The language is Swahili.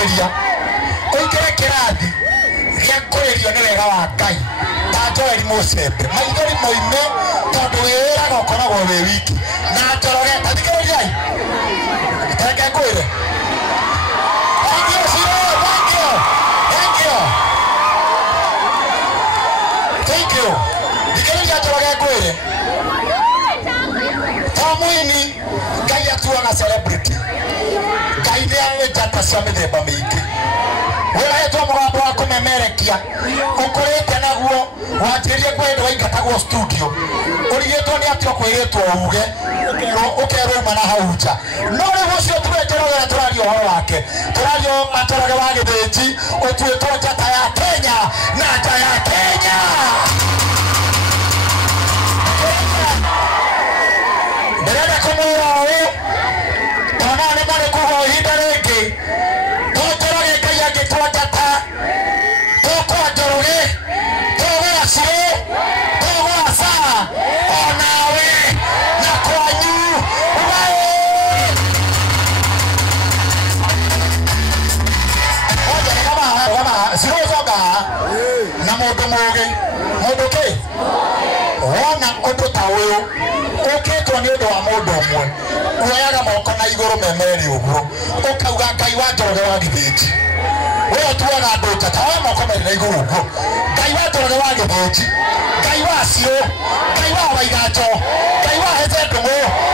makiria uikire kirathi gia kuririo ni wega wa Ngai ta Joel Musembe maithori moime tondu wira gokoragwo we wiki na Njoroge tathikirirai tenge kwire thank you thikiriria Njoroge kwire Tomwini Ngai atuaga celebrity Ngai ni njata cia mithemba mingi wĩrahetwo mũgambo wa kũmemerekia ũkũrĩte naguo wanjĩrie kwenda waingatagwo studio ũrigĩtwo nĩ atĩ ũkwĩrĩtwo uge ũkerwo uma na hau nja no rĩu ũcio tũreterogera tũraria ũhoro wake tũraria Matoroge wa Gĩthĩnji ũtuĩtwo njata ya Kenya na nja ya Kenya ndĩrenda kũmwĩra ũũ tona nĩ marĩ kuga ihinda rĩngĩ na mundu muge mundu ki wona undu ta uyu ukitwo ni undu wa mundu umwe uoyaga moko na iguru memeri uguo ukauga Ngai wa Njoroge wa Gĩthĩnji we tuaga andu njata wa moko meri na iguru uguo Ngai wa Njoroge wa Gĩthĩnji Ngai wa Cio Ngai wa Waiganjo Ngai wa Heze Ndung'u